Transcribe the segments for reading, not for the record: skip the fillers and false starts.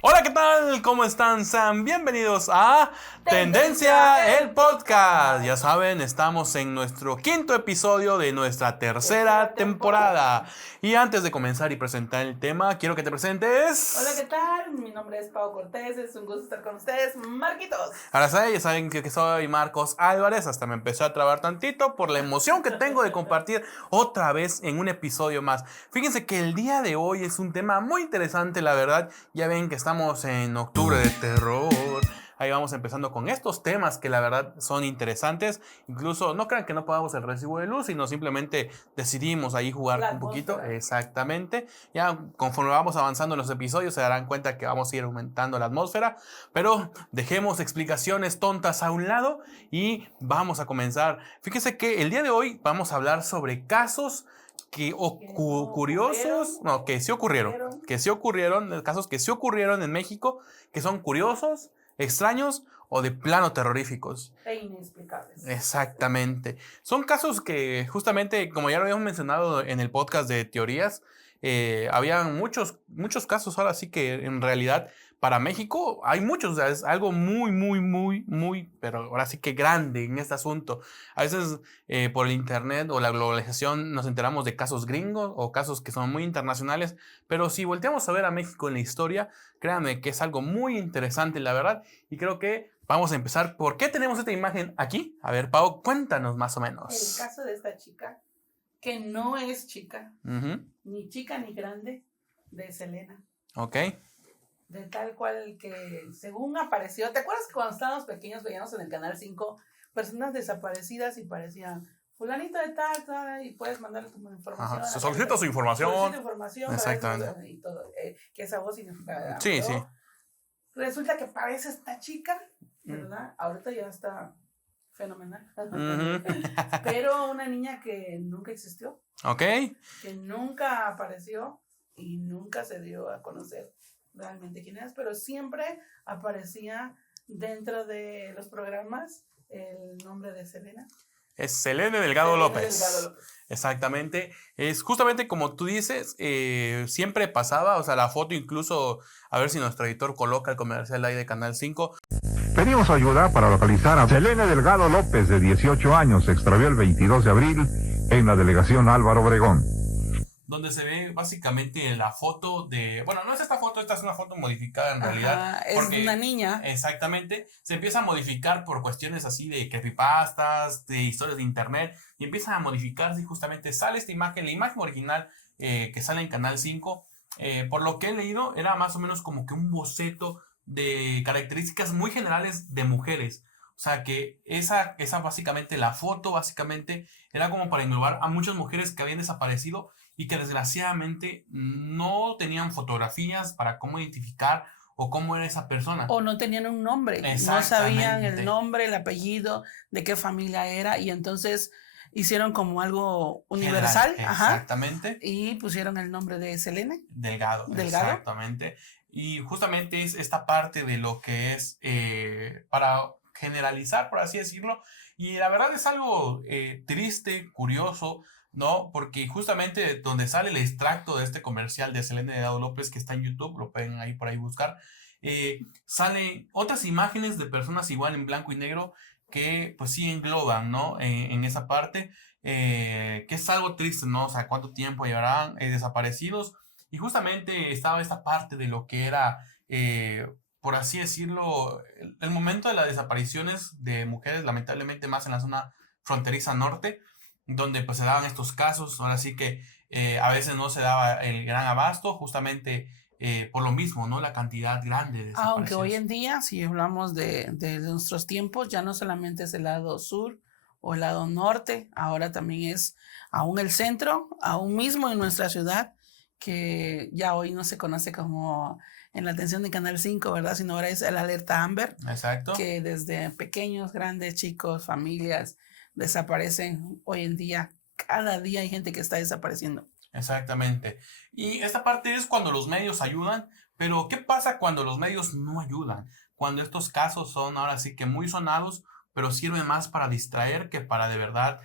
Hola, ¿qué tal? ¿Cómo están? Sean bienvenidos a Tendencia el Podcast. Ya saben, estamos en nuestro quinto episodio de nuestra tercera temporada. Y antes de comenzar y presentar el tema, quiero que te presentes. Hola, ¿qué tal? Mi nombre es Pau Cortés, es un gusto estar con ustedes, Marquitos. Ahora sí, ya saben que soy Marcos Álvarez. Hasta me empezó a trabar tantito por la emoción que tengo de compartir otra vez en un episodio más. Fíjense que el día de hoy es un tema muy interesante, la verdad. Ya ven que estamos en octubre de terror. Ahí vamos empezando con estos temas que la verdad son interesantes. Incluso no crean que no pagamos el recibo de luz, sino simplemente decidimos ahí jugar un poquito. Exactamente. Ya conforme vamos avanzando en los episodios se darán cuenta que vamos a ir aumentando la atmósfera. Pero dejemos explicaciones tontas a un lado y vamos a comenzar. Fíjense que el día de hoy vamos a hablar sobre casos que curiosos, no, que sí ocurrieron, casos que sí ocurrieron en México, que son curiosos, extraños o de plano terroríficos. E inexplicables. Exactamente. Son casos que justamente, como ya lo habíamos mencionado en el podcast de teorías, había muchos casos ahora sí que en realidad para México hay muchos, o sea, es algo muy, pero ahora sí que grande en este asunto. A veces por el internet o la globalización nos enteramos de casos gringos o casos que son muy internacionales, pero si volteamos a ver a México en la historia, créanme que es algo muy interesante, la verdad, y creo que vamos a empezar. ¿Por qué tenemos esta imagen aquí? A ver, Pau, cuéntanos más o menos. El caso de esta chica, que no es chica, ni chica ni grande, de Selena. Ok. De tal cual que según apareció, ¿te acuerdas que cuando estábamos pequeños veíamos en el Canal 5 personas desaparecidas y parecían fulanito de tal, y puedes mandarle tu información? Ajá. Se solicita su información. Solicita información. Exactamente. Y todo, que esa voz significa... Sí, sí. Resulta que parece esta chica, ¿verdad? Ahorita ya está fenomenal. Pero una niña que nunca existió. Ok. Que nunca apareció y nunca se dio a conocer realmente quién es, pero siempre aparecía dentro de los programas el nombre de Selena. Es Selene Delgado López. Exactamente. Es justamente como tú dices, siempre pasaba, o sea, la foto incluso, a ver si nuestro editor coloca el comercial ahí de Canal 5. Pedimos ayuda para localizar a Selene Delgado López, de 18 años, se extravió el 22 de abril en la delegación Álvaro Obregón. Donde se ve básicamente la foto de... Bueno, no es esta foto, esta es una foto modificada en realidad. Es una niña. Exactamente. Se empieza a modificar por cuestiones así de creepypastas, de historias de internet, y empiezan a modificarse y justamente sale esta imagen, la imagen original que sale en Canal 5. Por lo que he leído, era más o menos como que un boceto de características muy generales de mujeres. O sea que esa básicamente, la foto básicamente era como para englobar a muchas mujeres que habían desaparecido y que desgraciadamente no tenían fotografías para cómo identificar o cómo era esa persona. O no tenían un nombre, no sabían el nombre, el apellido, de qué familia era, y entonces hicieron como algo universal. Exactamente. Y pusieron el nombre de Selene Delgado. Exactamente. Y justamente es esta parte de lo que es para generalizar, por así decirlo. Y la verdad es algo triste, curioso, ¿no? Porque justamente donde sale el extracto de este comercial de Selene Delgado López, que está en YouTube, lo pueden ahí por ahí buscar, salen otras imágenes de personas igual en blanco y negro que pues sí engloban, ¿no? En esa parte, que es algo triste, ¿no? O sea, cuánto tiempo llevarán desaparecidos. Y justamente estaba esta parte de lo que era, por así decirlo, el momento de las desapariciones de mujeres, lamentablemente más en la zona fronteriza norte, donde pues se daban estos casos. Ahora sí que a veces no se daba el gran abasto, justamente por lo mismo, ¿no? La cantidad grande de desapariciones. Aunque hoy en día, si hablamos de nuestros tiempos, ya no solamente es el lado sur o el lado norte, ahora también es aún el centro, aún mismo en nuestra ciudad, que ya hoy no se conoce como en la atención de Canal 5, ¿verdad? Sino ahora es el alerta Amber. Exacto. Que desde pequeños, grandes, chicos, familias, desaparecen hoy en día. Cada día hay gente que está desapareciendo. Exactamente. Y esta parte es cuando los medios ayudan, pero ¿qué pasa cuando los medios no ayudan? Cuando estos casos son ahora sí que muy sonados, pero sirven más para distraer que para de verdad,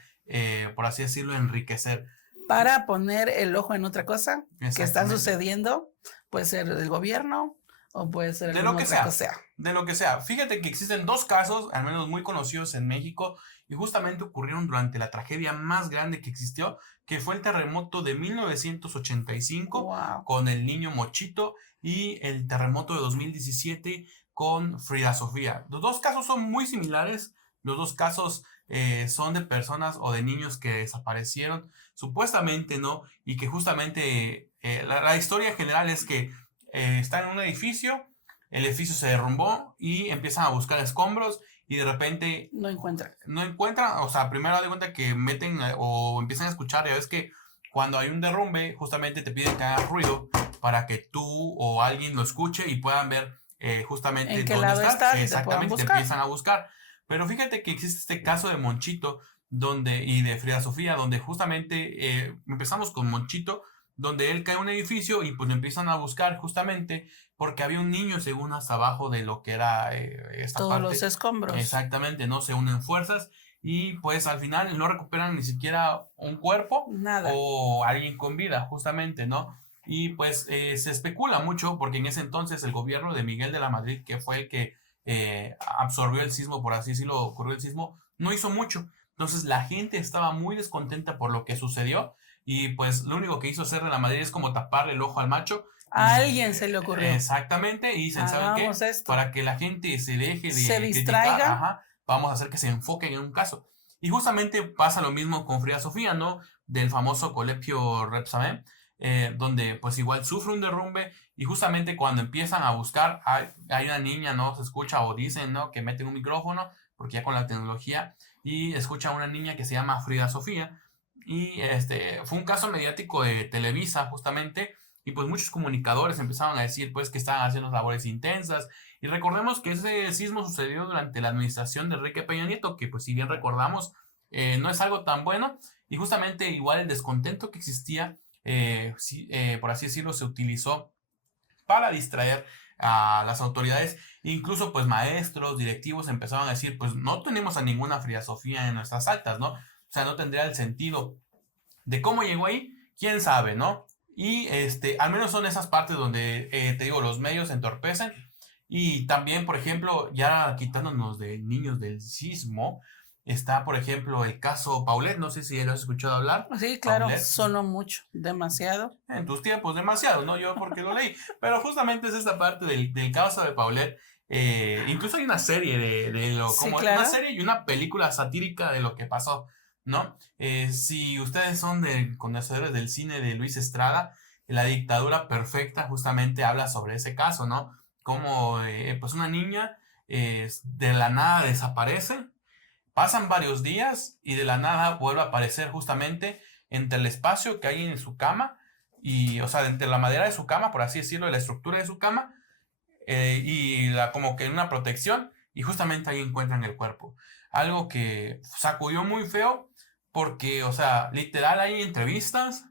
por así decirlo, enriquecer. Para poner el ojo en otra cosa que está Exactamente. sucediendo, puede ser del gobierno o puede ser De alguna lo que otra sea, cosa. de lo que sea. Fíjate que existen dos casos, al menos muy conocidos en México, y justamente ocurrieron durante la tragedia más grande que existió, que fue el terremoto de 1985 Wow. con el niño Mochito y el terremoto de 2017 con Frida Sofía. Los dos casos son muy similares, los dos casos son de personas o de niños que desaparecieron, supuestamente, ¿no? Y que justamente la historia general es que están en un edificio, el edificio se derrumbó y empiezan a buscar escombros y de repente No encuentran. no encuentran, o sea, primero de cuenta que meten o empiezan a escuchar, ya ves que cuando hay un derrumbe justamente te piden que hagas ruido para que tú o alguien lo escuche y puedan ver justamente ¿En qué dónde lado estás? Y te exactamente, puedan te buscar. empiezan a buscar. Pero fíjate que existe este caso de Monchito y de Frida Sofía, donde justamente empezamos con Monchito, donde él cae en un edificio y pues lo empiezan a buscar justamente porque había un niño según hasta abajo de lo que era esta Todos parte. los escombros. Exactamente, no se unen fuerzas y pues al final no recuperan ni siquiera un cuerpo Nada. o alguien con vida, justamente, ¿no? Y pues se especula mucho porque en ese entonces el gobierno de Miguel de la Madrid, que fue el que absorbió el sismo, por así decirlo, ocurrió el sismo, no hizo mucho. Entonces la gente estaba muy descontenta por lo que sucedió y pues lo único que hizo hacer de la Madrid es como taparle el ojo al macho. A alguien se le ocurrió. Exactamente, y dicen, ¿saben qué? Esto. Para que la gente se deje de Se criticar, distraiga. ajá, vamos a hacer que se enfoquen en un caso. Y justamente pasa lo mismo con Frida Sofía, ¿no? Del famoso colegio Repsamen, donde pues igual sufre un derrumbe y justamente cuando empiezan a buscar, hay una niña, ¿no? Se escucha o dicen, ¿no? Que meten un micrófono, porque ya con la tecnología, y escucha a una niña que se llama Frida Sofía, y fue un caso mediático de Televisa, justamente, y pues muchos comunicadores empezaron a decir pues que estaban haciendo labores intensas. Y recordemos que ese sismo sucedió durante la administración de Enrique Peña Nieto, que pues si bien recordamos no es algo tan bueno. Y justamente igual el descontento que existía, por así decirlo, se utilizó para distraer a las autoridades. Incluso pues maestros, directivos empezaron a decir pues no tenemos a ninguna Frida Sofía en nuestras actas, ¿no? O sea, no tendría el sentido de cómo llegó ahí, quién sabe, ¿no? Y al menos son esas partes donde, te digo, los medios se entorpecen. Y también, por ejemplo, ya quitándonos de niños del sismo, está, por ejemplo, el caso Paulet. No sé si lo has escuchado hablar. Sí, claro, Paulet. sonó mucho, demasiado. En tus tiempos, demasiado, ¿no? Yo porque lo leí. Pero justamente es esta parte del caso de Paulet. Incluso hay una serie de lo Sí, como claro. una serie y una película satírica de lo que pasó, ¿no? Si ustedes son conocedores del cine de Luis Estrada, La dictadura perfecta justamente habla sobre ese caso, ¿no? Como pues una niña de la nada desaparece, pasan varios días y de la nada vuelve a aparecer justamente entre el espacio que hay en su cama y, o sea, entre la madera de su cama, por así decirlo, la estructura de su cama y como que en una protección y justamente ahí encuentran el cuerpo. Algo que sacudió muy feo porque, o sea, literal hay entrevistas,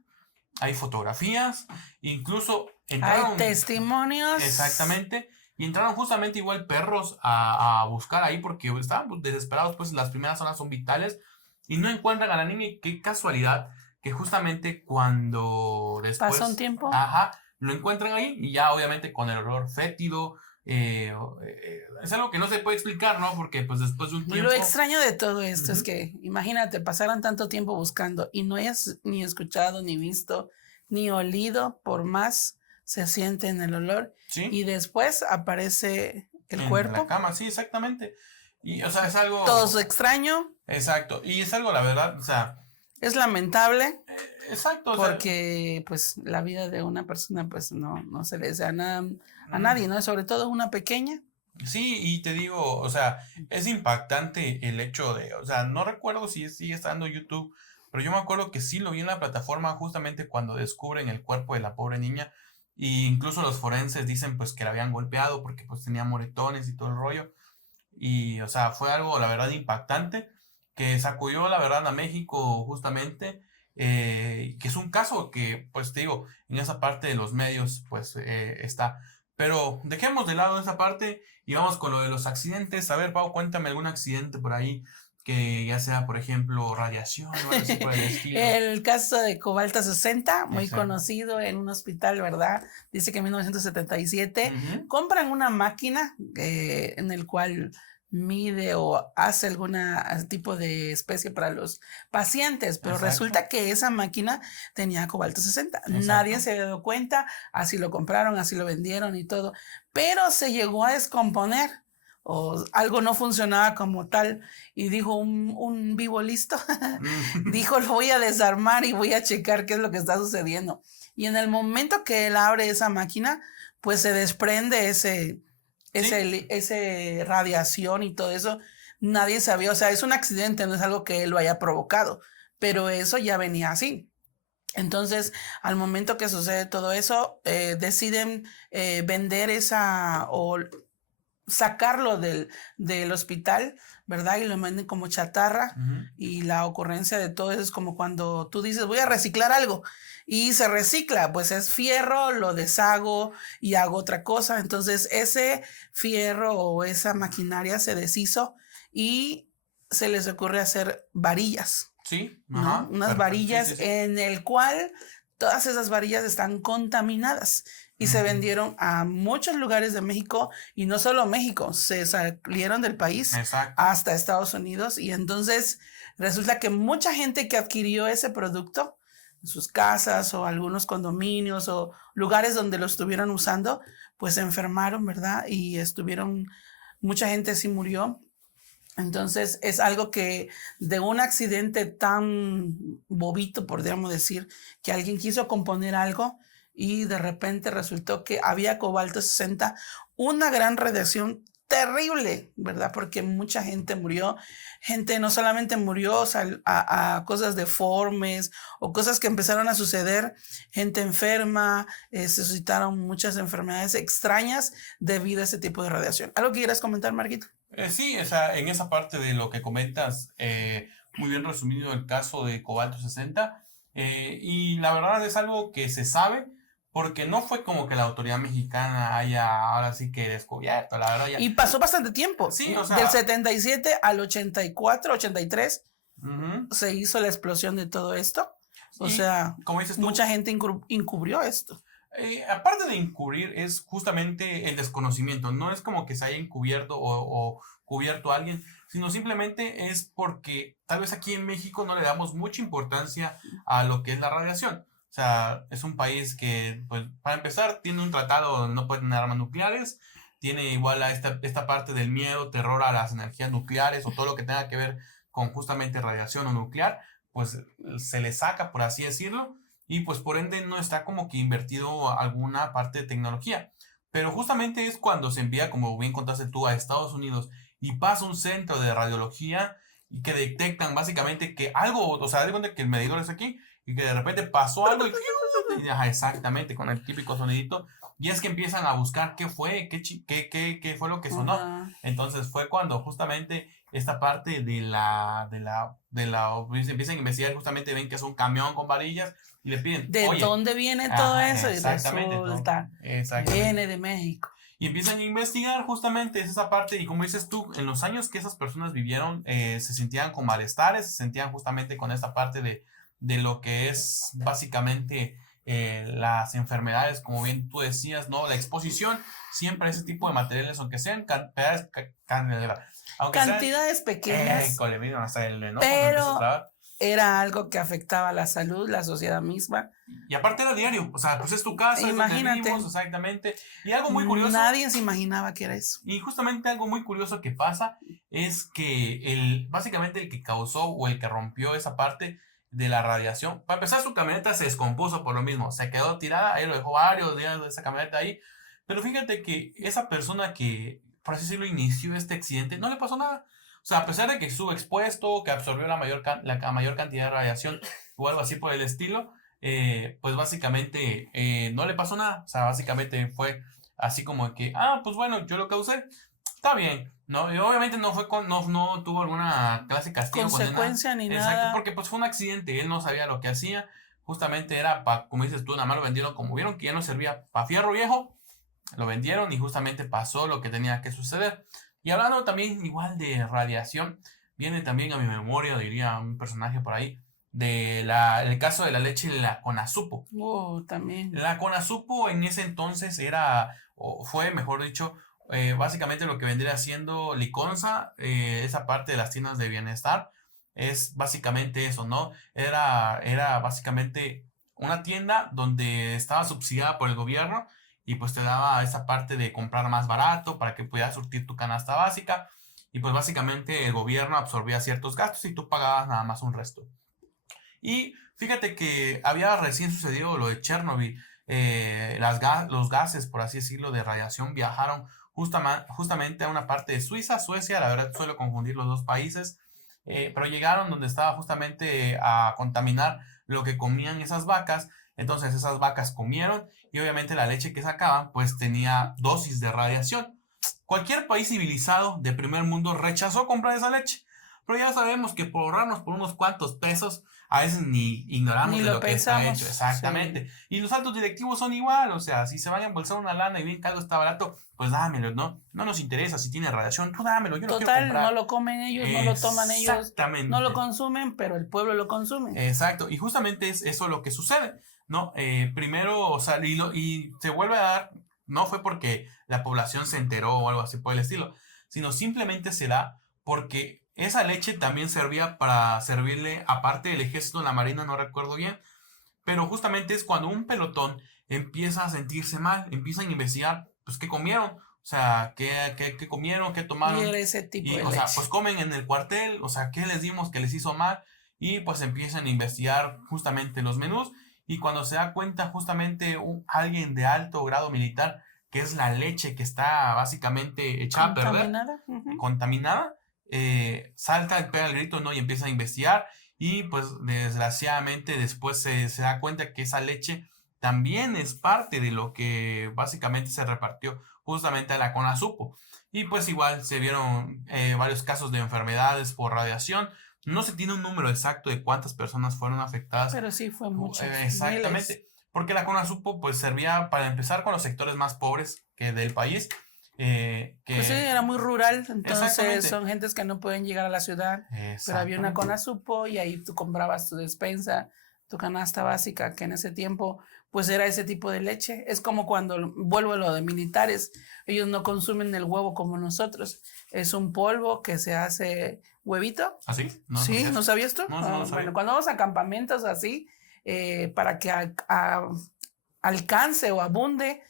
hay fotografías, incluso entraron... Hay testimonios. Exactamente. Y entraron justamente igual perros a buscar ahí porque estaban desesperados, pues las primeras horas son vitales y no encuentran a la niña. Y qué casualidad que justamente cuando después... Pasa un tiempo. Ajá, lo encuentran ahí y ya obviamente con el olor fétido. Es algo que no se puede explicar, ¿no? Porque pues después de un tiempo... Lo extraño de todo esto es que, imagínate, pasaran tanto tiempo buscando y no hayas ni escuchado, ni visto, ni olido, por más se siente en el olor. ¿Sí? Y después aparece el en cuerpo. la cama, sí, exactamente. Y, o sea, es algo... Todo es extraño. Exacto. Y es algo, la verdad, o sea... Es lamentable. Exacto. O porque, pues, la vida de una persona, pues, no se le desea nada a nadie, ¿no? Sobre todo una pequeña. Sí, y te digo, o sea, es impactante el hecho de, o sea, no recuerdo si sigue estando en YouTube, pero yo me acuerdo que sí lo vi en la plataforma justamente cuando descubren el cuerpo de la pobre niña, e incluso los forenses dicen pues que la habían golpeado porque pues tenía moretones y todo el rollo, y o sea, fue algo la verdad impactante, que sacudió la verdad a México justamente, que es un caso que, pues te digo, en esa parte de los medios, pues está. Pero dejemos de lado esa parte y vamos con lo de los accidentes. A ver, Pau, cuéntame algún accidente por ahí que ya sea, por ejemplo, radiación o algo así por el estilo. El caso de Cobalto 60, muy Exacto. conocido en un hospital, ¿verdad? Dice que en 1977 Ujú. compran una máquina en el cual mide o hace algún tipo de especie para los pacientes, pero Exacto. resulta que esa máquina tenía cobalto 60. Exacto. Nadie se había dado cuenta, así lo compraron, así lo vendieron y todo, pero se llegó a descomponer o algo no funcionaba como tal y dijo un vivo listo, dijo lo voy a desarmar y voy a checar qué es lo que está sucediendo. Y en el momento que él abre esa máquina, pues se desprende ese radiación y todo eso. Nadie sabía, o sea, es un accidente, no es algo que él lo haya provocado, pero eso ya venía así. Entonces, al momento que sucede todo eso, deciden vender esa o sacarlo del hospital, ¿verdad? Y lo venden como chatarra. Y la ocurrencia de todo eso es como cuando tú dices, voy a reciclar algo y se recicla, pues es fierro, lo deshago y hago otra cosa. Entonces ese fierro o esa maquinaria se deshizo y se les ocurre hacer varillas. Sí, ¿no? Unas varillas sí. en el cual todas esas varillas están contaminadas y se vendieron a muchos lugares de México y no solo México, se salieron del país. Exacto. Hasta Estados Unidos y entonces resulta que mucha gente que adquirió ese producto en sus casas o algunos condominios o lugares donde lo estuvieron usando, pues se enfermaron, ¿verdad? Y mucha gente sí murió. Entonces es algo que de un accidente tan bobito, podríamos decir, que alguien quiso componer algo y de repente resultó que había cobalto 60, una gran radiación terrible, ¿verdad? Porque mucha gente murió. Gente no solamente murió a cosas deformes o cosas que empezaron a suceder, gente enferma, se suscitaron muchas enfermedades extrañas debido a ese tipo de radiación. ¿Algo que quieras comentar, Marquito? Sí, o sea, en esa parte de lo que comentas, muy bien resumido el caso de cobalto 60, y la verdad es algo que se sabe, porque no fue como que la autoridad mexicana haya ahora sí que descubierto, la verdad. Y pasó bastante tiempo. Sí, o sea, del 77 al 84, 83, se hizo la explosión de todo esto. O sea, como dices tú, mucha gente encubrió esto. Aparte de encubrir, es justamente el desconocimiento. No es como que se haya encubierto o cubierto a alguien, sino simplemente es porque tal vez aquí en México no le damos mucha importancia a lo que es la radiación. O sea, es un país que, pues, para empezar, tiene un tratado donde no puede tener armas nucleares, tiene igual a esta parte del miedo, terror a las energías nucleares o todo lo que tenga que ver con justamente radiación o nuclear, pues se le saca, por así decirlo, y pues por ende no está como que invertido alguna parte de tecnología. Pero justamente es cuando se envía, como bien contaste tú, a Estados Unidos y pasa un centro de radiología y que detectan básicamente que algo, o sea, de cuenta que el medidor es aquí y que de repente pasó algo y ajá, exactamente, con el típico sonidito, y es que empiezan a buscar qué fue, qué fue lo que sonó. Entonces fue cuando justamente esta parte empiezan a investigar, justamente ven que es un camión con varillas y le piden, ¿de dónde viene todo eso? Y resulta, viene de México. Y empiezan a investigar justamente esa parte, y como dices tú, en los años que esas personas vivieron, se sentían con malestares, se sentían justamente con esta parte de lo que es básicamente las enfermedades, como bien tú decías, ¿no? La exposición siempre a ese tipo de materiales, aunque sean cantidades pequeñas, pero era algo que afectaba la salud, la sociedad misma. Y aparte era diario, o sea, pues es tu casa, imagínate, es donde vivimos, exactamente. Y algo muy curioso. Nadie se imaginaba que era eso. Y justamente algo muy curioso que pasa es que básicamente el que causó o el que rompió esa parte de la radiación, para empezar, su camioneta se descompuso por lo mismo, se quedó tirada, él lo dejó varios días de esa camioneta ahí, pero fíjate que esa persona que, por así decirlo, inició este accidente, no le pasó nada. O sea, a pesar de que estuvo expuesto, que absorbió la mayor cantidad de radiación o algo así por el estilo, pues básicamente no le pasó nada. O sea, básicamente fue así como que, pues bueno, yo lo causé. está bien, ¿no? Y obviamente no fue no tuvo alguna clase de castigo, consecuencia ni exacto, nada. porque pues fue un accidente, él no sabía lo que hacía, justamente era para, como dices tú, nada más lo vendieron como vieron que ya no servía para fierro viejo, lo vendieron y justamente pasó lo que tenía que suceder. Y hablando también igual de radiación, viene también a mi memoria, diría un personaje por ahí, el caso de la leche de la Conazupo. También. La Conazupo en ese entonces o fue, mejor dicho, básicamente lo que vendría siendo Liconza, esa parte de las tiendas de bienestar, es básicamente eso, ¿no? Era básicamente una tienda donde estaba subsidiada por el gobierno y pues te daba esa parte de comprar más barato para que pudieras surtir tu canasta básica y pues básicamente el gobierno absorbía ciertos gastos y tú pagabas nada más un resto. Y fíjate que había recién sucedido lo de Chernobyl. Los gases, por así decirlo, de radiación viajaron justamente a una parte de Suiza, Suecia, la verdad suelo confundir los dos países, pero llegaron donde estaba justamente a contaminar lo que comían esas vacas. Entonces esas vacas comieron y obviamente la leche que sacaban pues tenía dosis de radiación. Cualquier país civilizado de primer mundo rechazó comprar esa leche. Pero ya sabemos que por ahorrarnos por unos cuantos pesos, a veces ni ignoramos de lo que está hecho. Exactamente. Sí. Y los altos directivos son igual. O sea, si se van a embolsar una lana y bien que algo está barato, pues dámelo, ¿no? No nos interesa si tiene radiación, tú dámelo, yo lo quiero comprar. No lo comen ellos, no lo toman ellos. Exactamente. No lo consumen, pero el pueblo lo consume. Exacto. Y justamente es eso lo que sucede, ¿no? Primero, o sea, y se vuelve a dar, no fue porque la población se enteró o algo así por el estilo, sino simplemente se da porque esa leche también servía para servirle, aparte del ejército, la marina, no recuerdo bien, pero justamente es cuando un pelotón empieza a sentirse mal, empiezan a investigar, pues, qué comieron, o sea, qué comieron, qué tomaron. Y era ese tipo de o leche. sea, pues comen en el cuartel, o sea, qué les dimos que les hizo mal, y pues empiezan a investigar justamente los menús, y cuando se da cuenta justamente alguien de alto grado militar, que es la leche que está básicamente echada a perder, contaminada, salta y pega el grito, ¿no? Y empieza a investigar y pues desgraciadamente después se da cuenta que esa leche también es parte de lo que básicamente se repartió justamente a la Conazupo. Y pues igual se vieron varios casos de enfermedades por radiación. No se tiene un número exacto de cuántas personas fueron afectadas. Pero sí fue mucho. Exactamente. Miles. Porque la Conazupo pues servía para empezar con los sectores más pobres del país. Pues sí, era muy rural, entonces son gentes que no pueden llegar a la ciudad, pero había una Conazupo y ahí tú comprabas tu despensa, tu canasta básica, que en ese tiempo pues era ese tipo de leche. Es como cuando vuelvo a lo de militares, ellos no consumen el huevo como nosotros, es un polvo que se hace huevito. ¿Ah, sí? ¿Sí? ¿No sabías tú? No sabía. Bueno, cuando vamos a campamentos así, para que alcance o abunde,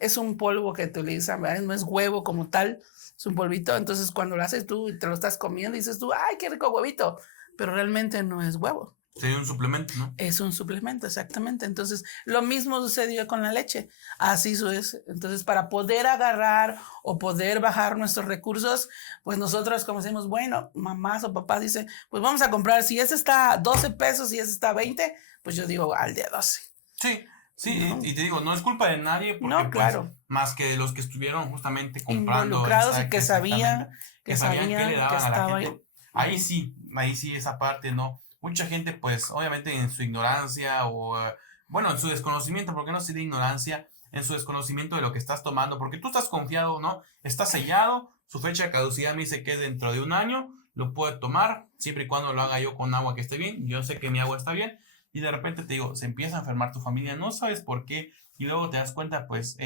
es un polvo que utilizan, ¿verdad? No es huevo como tal, es un polvito. Entonces cuando lo haces tú y te lo estás comiendo, dices tú, ¡ay, qué rico huevito! Pero realmente no es huevo. Sería un suplemento, ¿no? Es un suplemento, exactamente. Entonces lo mismo sucedió con la leche. Así es. Entonces para poder agarrar o poder bajar nuestros recursos, pues nosotros como decimos, bueno, mamás o papás dicen, pues vamos a comprar, si ese está a 12 pesos y ese está a 20, pues yo digo al de 12. Sí. Sí, ¿no? Y te digo, no es culpa de nadie, porque no, claro. Pues, más que de los que estuvieron justamente comprando. Involucrados y que sabían qué le daban a la gente. Ahí sí, esa parte, ¿no? Mucha gente, pues, obviamente en su ignorancia o, bueno, en su desconocimiento, porque no sé de ignorancia, en su desconocimiento de lo que estás tomando, porque tú estás confiado, ¿no? Está sellado, su fecha de caducidad me dice que es dentro de un año, lo puedo tomar, siempre y cuando lo haga yo con agua que esté bien, yo sé que mi agua está bien. Y de repente te digo, se empieza a enfermar tu familia, no sabes por qué, y luego te das cuenta, pues,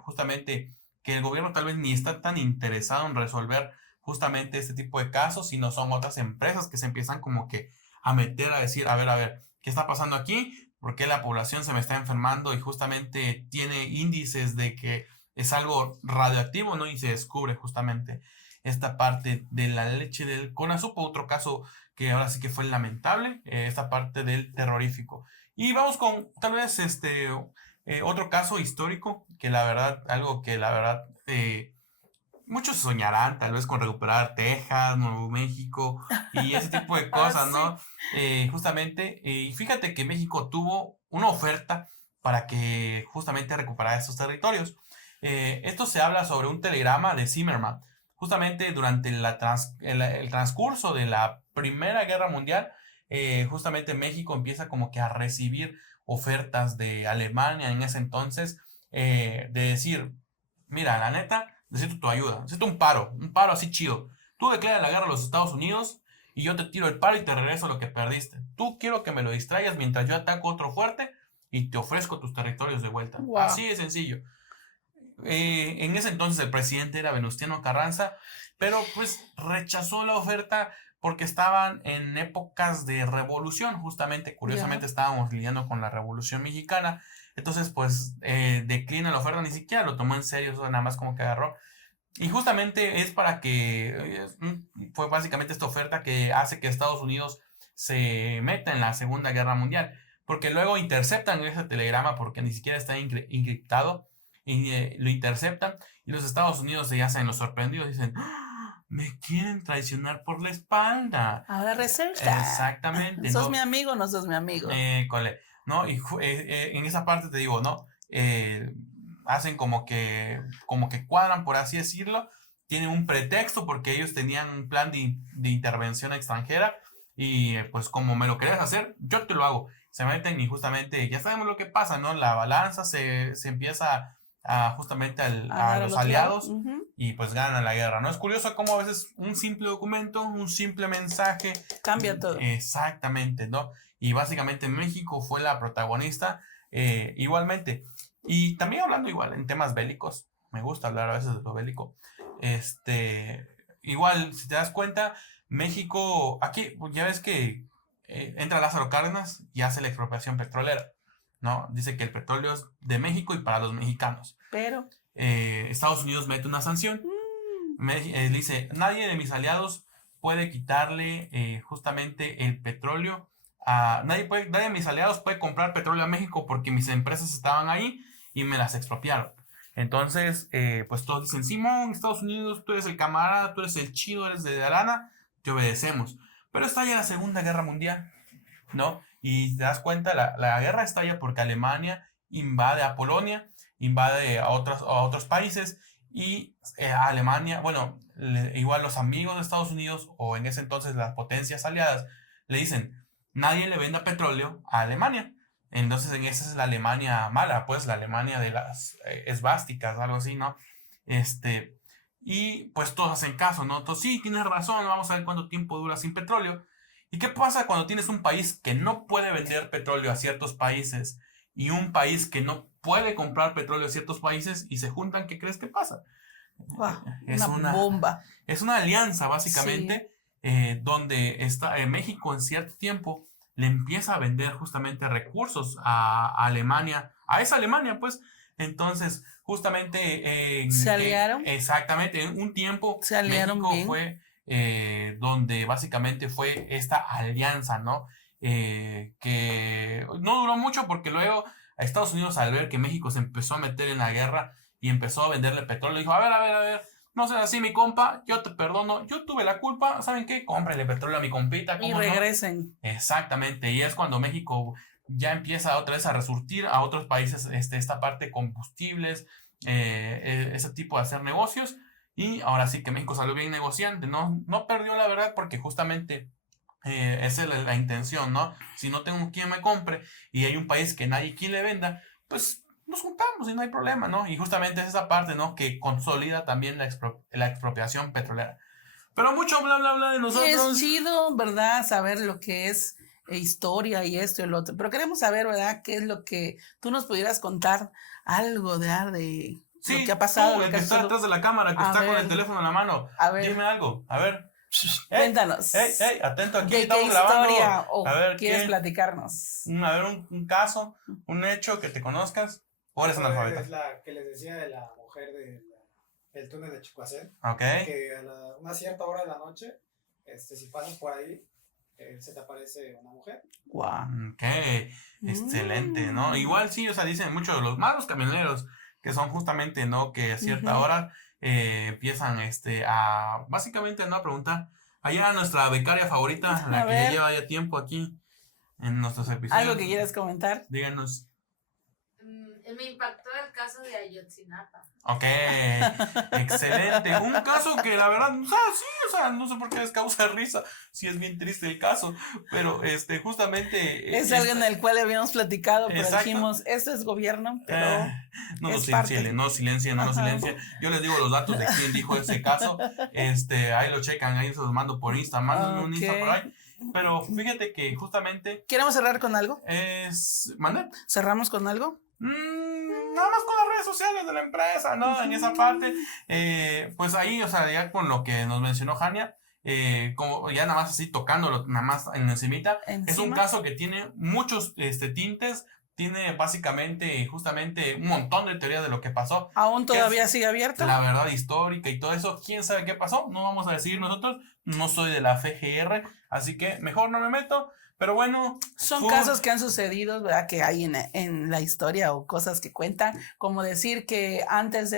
justamente que el gobierno tal vez ni está tan interesado en resolver justamente este tipo de casos, sino son otras empresas que se empiezan como que a meter a decir, a ver, ¿qué está pasando aquí? ¿Por qué la población se me está enfermando? Y justamente tiene índices de que es algo radioactivo, ¿no? Y se descubre justamente esta parte de la leche del Conazupo, otro caso que ahora sí que fue lamentable, esta parte del terrorífico. Y vamos con tal vez otro caso histórico, que la verdad, algo que la verdad muchos soñarán tal vez con recuperar Texas, Nuevo México y ese tipo de cosas, sí. ¿No? Justamente, y fíjate que México tuvo una oferta para que justamente recuperara esos territorios. Esto se habla sobre un telegrama de Zimmerman. justamente durante el transcurso de la Primera Guerra Mundial, justamente México empieza como que a recibir ofertas de Alemania en ese entonces, de decir, mira, la neta, necesito tu ayuda, necesito un paro así chido. Tú declaras la guerra a los Estados Unidos y yo te tiro el paro y te regreso lo que perdiste. Tú quiero que me lo distraigas mientras yo ataco otro fuerte y te ofrezco tus territorios de vuelta. Wow. Así de sencillo. En ese entonces el presidente era Venustiano Carranza, pero pues rechazó la oferta porque estaban en épocas de revolución, justamente, curiosamente estábamos lidiando con la Revolución Mexicana, entonces pues declina la oferta, ni siquiera lo tomó en serio, eso nada más como que agarró. Y justamente es para que, fue básicamente esta oferta que hace que Estados Unidos se meta en la Segunda Guerra Mundial, porque luego interceptan ese telegrama porque ni siquiera está encriptado, y lo interceptan, y los Estados Unidos ya se los sorprendidos, dicen, ¡ah! Me quieren traicionar por la espalda. Ahora resulta. Exactamente. ¿Sos ¿no? mi amigo o no sos mi amigo? ¿No? Y en esa parte te digo, ¿no? Hacen como que cuadran, por así decirlo, tienen un pretexto porque ellos tenían un plan de intervención extranjera y pues como me lo querías hacer, yo te lo hago. Se meten y justamente ya sabemos lo que pasa, ¿no? La balanza se empieza justamente a los aliados y pues ganan la guerra, ¿no? Es curioso cómo a veces un simple documento, un simple mensaje cambia todo. Exactamente, ¿no? Y básicamente México fue la protagonista igualmente. Y también hablando igual en temas bélicos, me gusta hablar a veces de lo bélico. Igual, si te das cuenta, México, aquí ya ves que entra Lázaro Cárdenas y hace la expropiación petrolera, ¿no? Dice que el petróleo es de México y para los mexicanos. Pero Estados Unidos mete una sanción. Dice, nadie de mis aliados puede quitarle justamente el petróleo. Nadie de mis aliados puede comprar petróleo a México porque mis empresas estaban ahí y me las expropiaron. Entonces, pues todos dicen, Simón, Estados Unidos, tú eres el camarada, tú eres el chido, eres de lana, te obedecemos. Pero estalla la Segunda Guerra Mundial, ¿no? Y te das cuenta, la guerra estalla porque Alemania invade a Polonia, invade a otros países y Alemania, bueno, igual los amigos de Estados Unidos o en ese entonces las potencias aliadas le dicen, nadie le venda petróleo a Alemania. Entonces esa es la Alemania mala, pues la Alemania de las esvásticas, algo así, ¿no? Y pues todos hacen caso, ¿no? Entonces sí, tienes razón, vamos a ver cuánto tiempo dura sin petróleo. ¿Y qué pasa cuando tienes un país que no puede vender petróleo a ciertos países y un país que no puede comprar petróleo a ciertos países y se juntan? ¿Qué crees que pasa? Wow, Es una bomba. Es una alianza, básicamente, donde México en cierto tiempo le empieza a vender justamente recursos a Alemania, a esa Alemania, pues. Entonces, justamente... ¿Se aliaron? Exactamente, en un tiempo se aliaron México bien. fue donde básicamente fue esta alianza, ¿no? Que no duró mucho porque luego a Estados Unidos, al ver que México se empezó a meter en la guerra y empezó a venderle petróleo, dijo, a ver, no seas así, mi compa, yo te perdono, yo tuve la culpa, ¿saben qué? Cómprenle petróleo a mi compita. Y regresen. No? Exactamente, y es cuando México ya empieza otra vez a resurtir a otros países esta parte de combustibles, ese tipo de hacer negocios, y ahora sí que México salió bien negociante, no perdió la verdad porque justamente esa es la intención, ¿no? Si no tengo quien me compre y hay un país que nadie quien le venda, pues nos juntamos y no hay problema, ¿no? Y justamente es esa parte, ¿no? Que consolida también la expropiación petrolera. Pero mucho bla, bla, bla de nosotros. Es chido, ¿verdad? Saber lo que es historia y esto y lo otro. Pero queremos saber, ¿verdad? ¿Qué es lo que tú nos pudieras contar? Algo de sí, lo que ha pasado. Tú, el que está detrás de la cámara, que está con el teléfono en la mano. A ver. Dime algo, a ver. Cuéntanos. Atento aquí. ¿De qué historia o quieres platicarnos? A ver, un caso, un hecho que te conozcas. ¿O eres analfabeta? Es la que les decía de la mujer del túnel de Chicoacén. Ok. Que a una cierta hora de la noche, si pasas por ahí, se te aparece una mujer. Wow. Ok, excelente, ¿no? Igual sí, o sea, dicen muchos de los malos camioneros que son justamente, ¿no? Que a cierta hora empiezan a básicamente a preguntar. Allá nuestra becaria favorita, la que ya lleva ya tiempo aquí en nuestros episodios. ¿Algo que quieras comentar? Díganos. Me impactó el caso de Ayotzinapa. Ok, excelente. Un caso que la verdad, sí, o sea, no sé por qué les causa risa, sí es bien triste el caso, pero justamente... Es algo en el cual habíamos platicado, pero Exacto. dijimos, esto es gobierno, pero no es nos parte. silencien, no silencien. Yo les digo los datos de quién dijo ese caso, ahí lo checan, ahí se los mando por Insta, mándenme un Insta por ahí. Pero fíjate que justamente... ¿Queremos cerrar con algo? ¿Manda? ¿Cerramos con algo? Nada más con las redes sociales de la empresa, ¿no? En esa parte, pues ahí, o sea, ya con lo que nos mencionó Jania, como ya nada más así tocándolo, nada más encimita, es un caso que tiene muchos tintes, tiene básicamente, justamente, un montón de teorías de lo que pasó. ¿Aún todavía sigue abierto? La verdad histórica y todo eso, ¿quién sabe qué pasó? No vamos a decir nosotros, no soy de la FGR, así que mejor no me meto. Pero bueno, son casos que han sucedido, ¿verdad? Que hay en la historia o cosas que cuentan, como decir que antes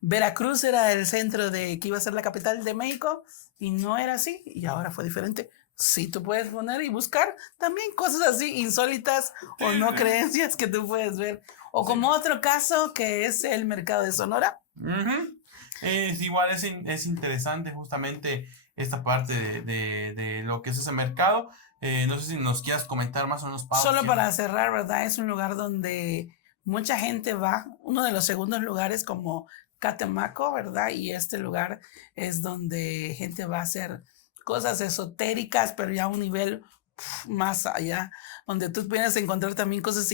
Veracruz era el centro que iba a ser la capital de México y no era así y ahora fue diferente. Sí, tú puedes poner y buscar también cosas así insólitas o no creencias que tú puedes ver. O como otro caso que es el mercado de Sonora. Es igual, es interesante justamente esta parte de lo que es ese mercado. No sé si nos quieras comentar más o menos, Pau. Solo para cerrar, ¿verdad? Es un lugar donde mucha gente va, uno de los segundos lugares como Catemaco, ¿verdad? Y este lugar es donde gente va a hacer cosas esotéricas, pero ya a un nivel más allá, donde tú puedes encontrar también cosas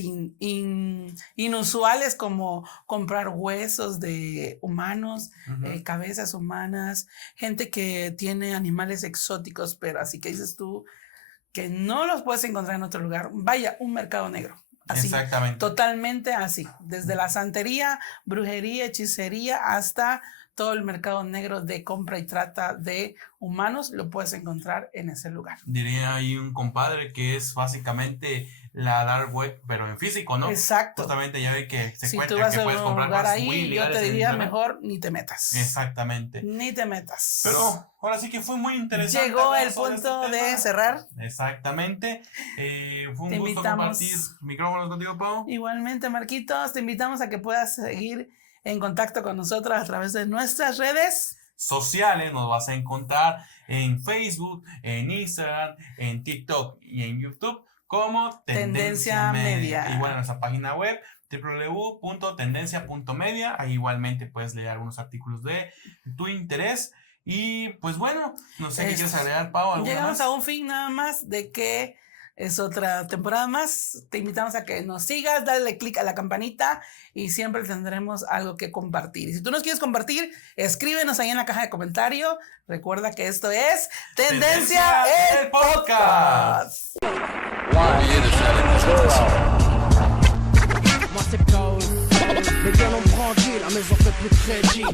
inusuales como comprar huesos de humanos, cabezas humanas, gente que tiene animales exóticos, pero así que dices tú que no los puedes encontrar en otro lugar. Vaya, un mercado negro. Así, exactamente. Totalmente así. Desde la santería, brujería, hechicería, hasta todo el mercado negro de compra y trata de humanos, lo puedes encontrar en ese lugar. Diría ahí un compadre que es básicamente la dark web, pero en físico, ¿no? Exacto. Justamente ya ve que se si cuenta tú vas que a puedes un comprar lugar cosas muy ahí, yo ilegales te en diría internet. mejor ni te metas. Exactamente. Ni te metas. Pero ahora sí que fue muy interesante. Llegó el punto de cerrar. Exactamente. Fue un Te gusto invitamos. compartir micrófonos contigo, Pau. Igualmente, Marquitos, te invitamos a que puedas seguir en contacto con nosotros a través de nuestras redes sociales. Nos vas a encontrar en Facebook, en Instagram, en TikTok y en YouTube como Tendencia Media. Igual en nuestra página web www.tendencia.media. Ahí igualmente puedes leer algunos artículos de tu interés. Y pues bueno, no sé qué quieres agregar, Pau. Llegamos a un fin nada más de que es otra temporada más. Te invitamos a que nos sigas, dale click a la campanita y siempre tendremos algo que compartir. Y si tú nos quieres compartir, escríbenos ahí en la caja de comentarios. Recuerda que esto es Tendencia el Podcast. Moi c'est Paul, les gars l'ont brandi, la maison fait plus de crédit.